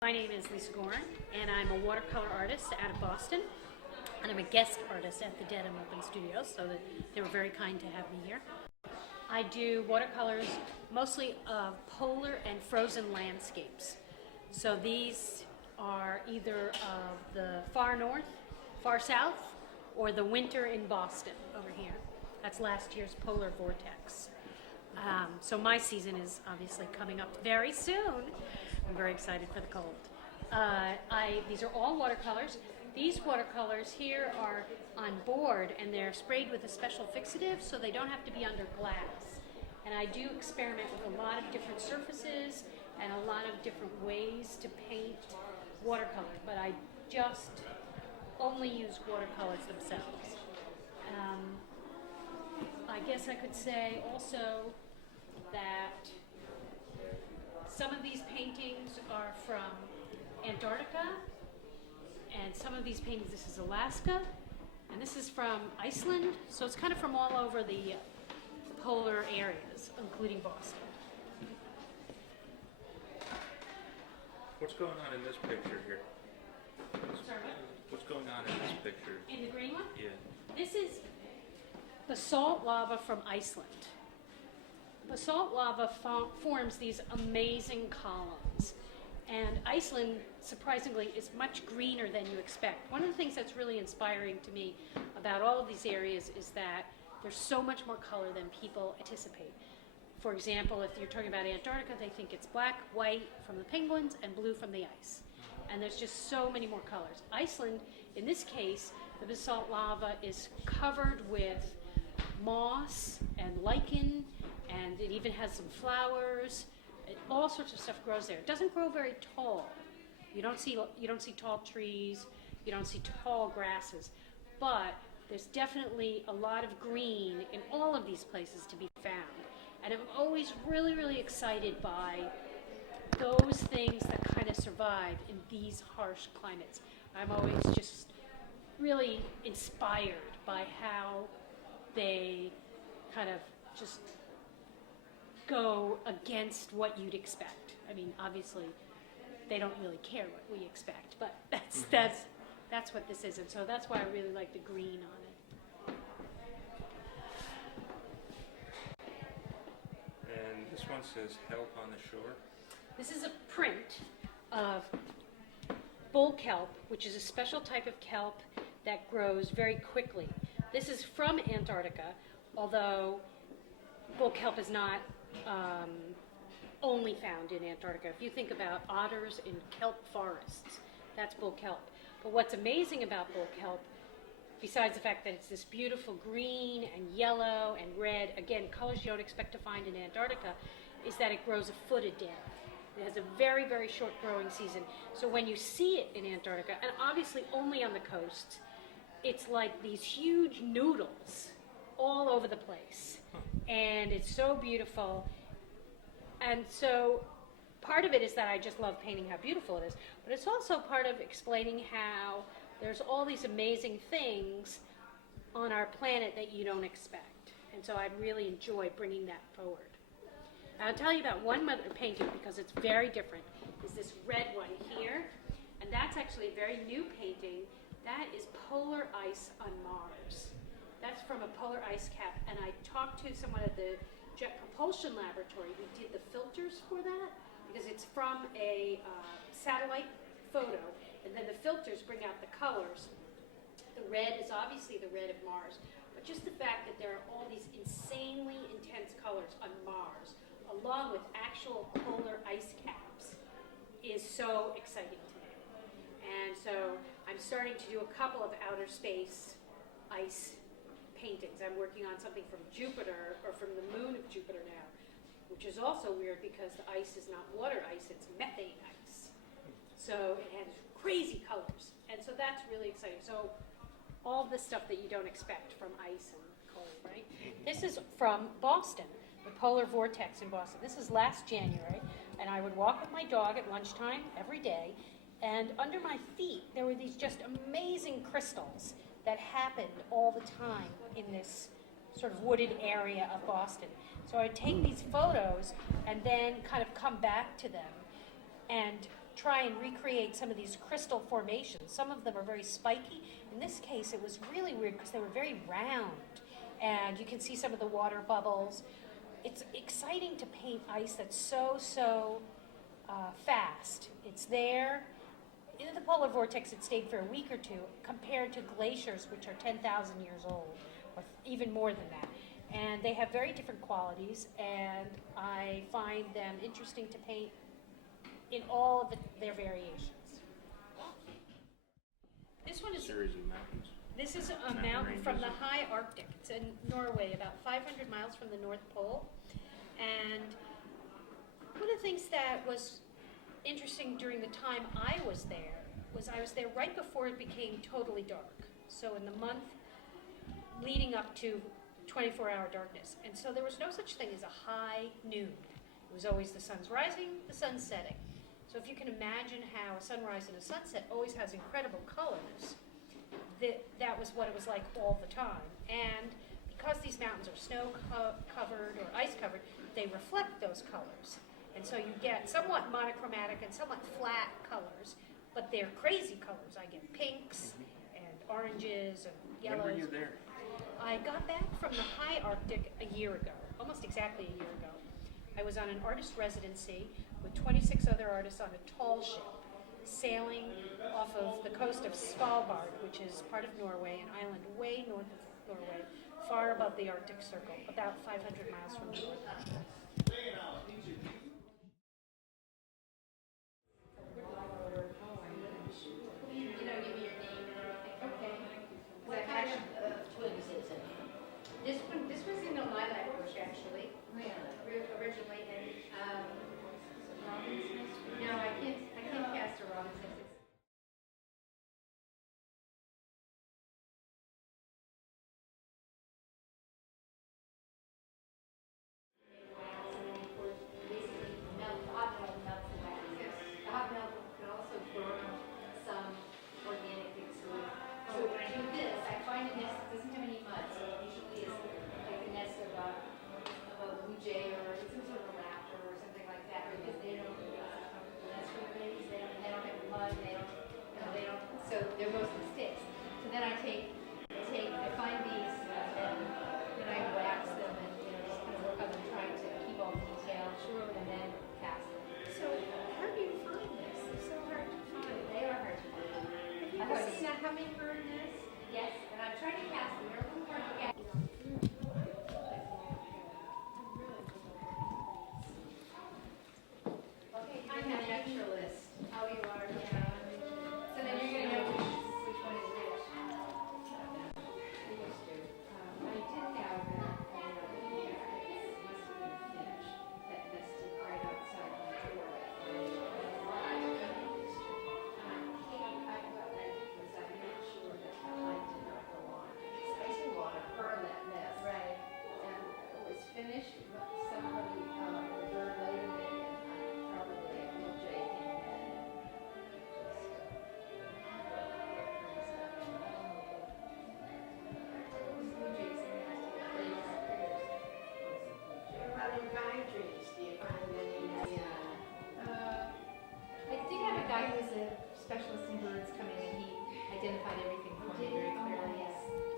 My name is Lisa Gorin, and I'm a watercolor artist out of Boston, and I'm a guest artist at the Dedham Open Studios, so that they were very kind to have me here. I do watercolors mostly of polar and frozen landscapes. So these are either of the far north, far south, or the winter in Boston over here. That's last year's polar vortex. So my season is obviously coming up very soon. I'm very excited for the cold. These are all watercolors. These watercolors here are on board, and they're sprayed with a special fixative, so they don't have to be under glass. And I do experiment with a lot of different surfaces and a lot of different ways to paint watercolors, but I just only use watercolors themselves. I guess I could say also that some of these paintings are from Antarctica, and some of these paintings, this is Alaska, and this is from Iceland, so it's kind of from all over the polar areas, including Boston. What's going on in this picture here? Sorry, what? What's going on in this picture? In the green one? Yeah. This is basalt lava from Iceland. Basalt lava forms these amazing columns. And Iceland, surprisingly, is much greener than you expect. One of the things that's really inspiring to me about all of these areas is that there's so much more color than people anticipate. For example, if you're talking about Antarctica, they think it's black, white from the penguins, and blue from the ice. And there's just so many more colors. Iceland, in this case, the basalt lava is covered with moss and lichen, and it even has some flowers. All sorts of stuff grows there. It doesn't grow very tall. You don't see tall trees. You don't see tall grasses. But there's definitely a lot of green in all of these places to be found. And I'm always really, really excited by those things that kind of survive in these harsh climates. I'm always just really inspired by how they kind of just go against what you'd expect. I mean, obviously, they don't really care what we expect, but that's what this is, and so that's why I really like the green on it. And this one says "Help on the Shore." This is a print of bull kelp, which is a special type of kelp that grows very quickly. This is from Antarctica, although bull kelp is not only found in Antarctica. If you think about otters in kelp forests, that's bull kelp. But what's amazing about bull kelp, besides the fact that it's this beautiful green and yellow and red, again, colors you don't expect to find in Antarctica, is that it grows a foot a day. It has a very, very short growing season. So when you see it in Antarctica, and obviously only on the coast, it's like these huge noodles all over the place. And it's so beautiful. And so part of it is that I just love painting how beautiful it is, but it's also part of explaining how there's all these amazing things on our planet that you don't expect. And so I really enjoy bringing that forward. I'll tell you about one other painting because it's very different. Is this red one here, and that's actually a very new painting. That is polar ice on Mars. That's from a polar ice cap, and I talked to someone at the Jet Propulsion Laboratory who did the filters for that, because it's from a satellite photo, and then the filters bring out the colors. The red is obviously the red of Mars, but just the fact that there are all these insanely intense colors on Mars, along with actual polar ice caps, is so exciting to me. And so I'm starting to do a couple of outer space ice paintings. I'm working on something from Jupiter, or from the moon of Jupiter now, which is also weird because the ice is not water ice, it's methane ice. So it has crazy colors. And so that's really exciting. So all this stuff that you don't expect from ice and cold, right? This is from Boston, the polar vortex in Boston. This is last January, and I would walk with my dog at lunchtime every day, and under my feet there were these just amazing crystals that happened all the time in this sort of wooded area of Boston. So I'd take these photos and then kind of come back to them and try and recreate some of these crystal formations. Some of them are very spiky. In this case, it was really weird because they were very round, and you can see some of the water bubbles. It's exciting to paint ice that's so fast. It's there. In the polar vortex, it stayed for a week or two, compared to glaciers, which are 10,000 years old, or even more than that. And they have very different qualities, and I find them interesting to paint in all of their variations. This one is Series of mountains. this is a Mountain mountain from the ranges. high Arctic. It's in Norway, about 500 miles from the North Pole. And one of the things that was interesting during the time I was there was I was there right before it became totally dark. So in the month leading up to 24-hour darkness. And so there was no such thing as a high noon. It was always the sun's rising, the sun's setting. So if you can imagine how a sunrise and a sunset always has incredible colors, that was what it was like all the time. And because these mountains are snow covered or ice covered, they reflect those colors. And so you get somewhat monochromatic and somewhat flat colors, but they're crazy colors. I get pinks and oranges and yellows. When were you there? I got back from the high Arctic a year ago, almost exactly a year ago. I was on an artist residency with 26 other artists on a tall ship, sailing off of the coast of Svalbard, which is part of Norway, an island way north of Norway, far above the Arctic Circle, about 500 miles from the North Pole. This was in a lilac bush, actually, originally, and no, I can't cast a robin's nest.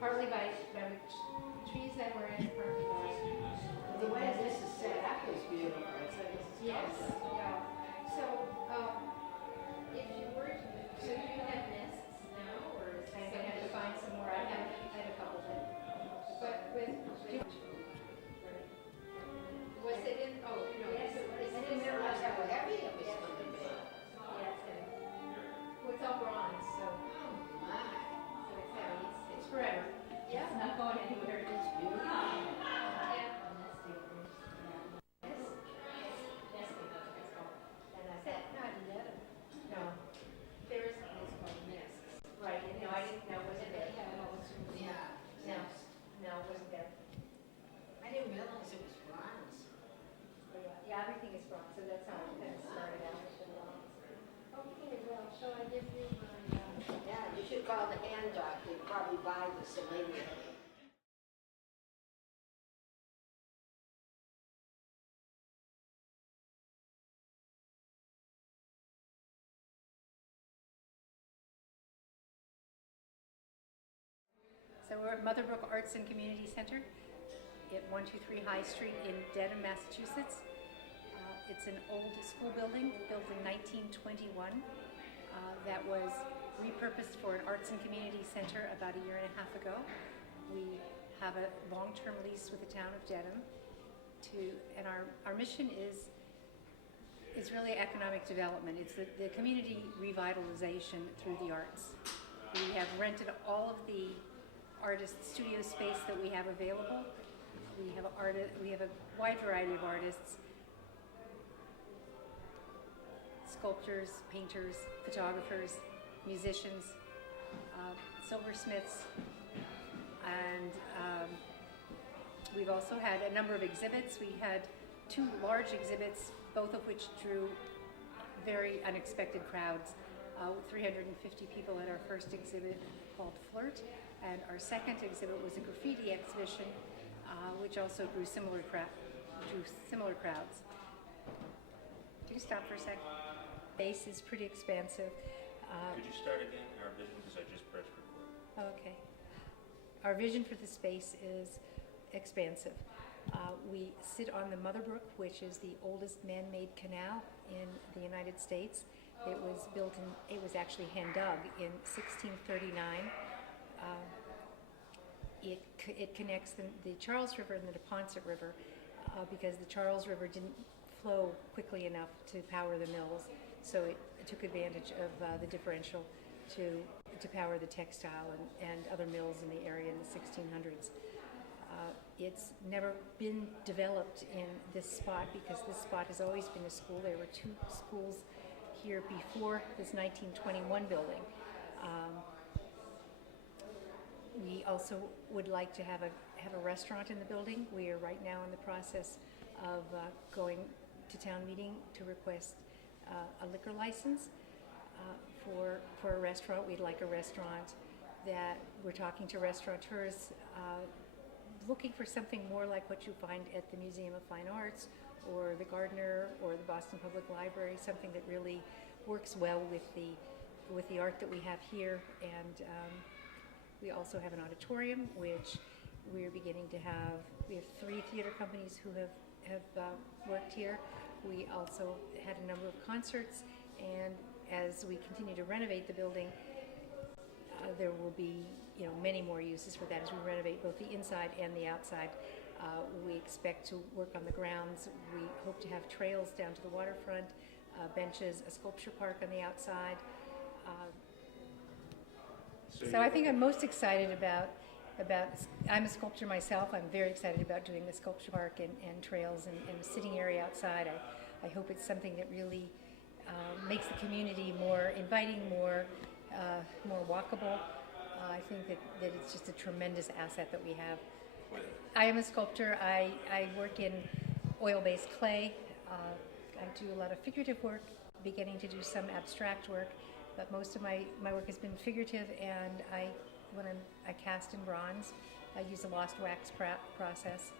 Partly by trees that were in, partly by The way this is set up is beautiful. So this is yes, awesome. yeah. So, if you were to, so do you have nests now, or is I have to find some more? I had a couple, but with was it in? Oh no, Yes, is I it didn't in? realize how heavy it was going to be. Yes, well, it's all bronze, so Oh my. it's heavy. It's forever. Yeah. It's not going anywhere. It's beautiful. Yeah. Not yet. No. There is a place called Nests. Right, and no, I didn't know, was it there? Yeah. No, no, it wasn't there. I didn't realize it was bronze. Yeah, everything is bronze, so that's how it kind of started out. Okay, well, shall I give you my, Yeah, you should call the hand doctor. You'd probably buy the selenium. So we're at Motherbrook Arts and Community Center at 123 High Street in Dedham, Massachusetts. It's an old school building built in 1921 that was repurposed for an arts and community center about a year and a half ago. We have a long-term lease with the town of Dedham and our mission is really economic development. It's the community revitalization through the arts. We have rented all of the artist studio space that we have available. We have a wide variety of artists, sculptors, painters, photographers, musicians, silversmiths, and we've also had a number of exhibits. We had 2 large exhibits, both of which drew very unexpected crowds. 350 people at our first exhibit called Flirt, and our second exhibit was a graffiti exhibition, which also drew similar crowds. Can you stop for a sec? Base is pretty expansive. Could you start again, our vision, because I just pressed record. Okay. Our vision for the space is expansive. We sit on the Motherbrook, which is the oldest man-made canal in the United States. It was actually hand-dug in 1639. It connects the Charles River and the Neponset River because the Charles River didn't flow quickly enough to power the mills, so it took advantage of the differential to power the textile and other mills in the area in the 1600s. It's never been developed in this spot because this spot has always been a school. There were 2 schools here before this 1921 building. We also would like to have a restaurant in the building. We are right now in the process of going to town meeting to request a liquor license for a restaurant. We'd like a restaurant that we're talking to restaurateurs looking for something more like what you find at the Museum of Fine Arts or the Gardner or the Boston Public Library, something that really works well with the art that we have here. And we also have an auditorium, which we're beginning to have. We have 3 theater companies who have worked here. We also had a number of concerts, and as we continue to renovate the building, there will be many more uses for that as we renovate both the inside and the outside. We expect to work on the grounds. We hope to have trails down to the waterfront, benches, a sculpture park on the outside. So I think I'm most excited about, I'm a sculptor myself. I'm very excited about doing the sculpture park and trails and a sitting area outside. I hope it's something that really makes the community more inviting, more walkable. I think that it's just a tremendous asset that we have. I am a sculptor. I work in oil-based clay. I do a lot of figurative work, beginning to do some abstract work, but most of my work has been figurative, and when I cast in bronze, I use a lost wax process.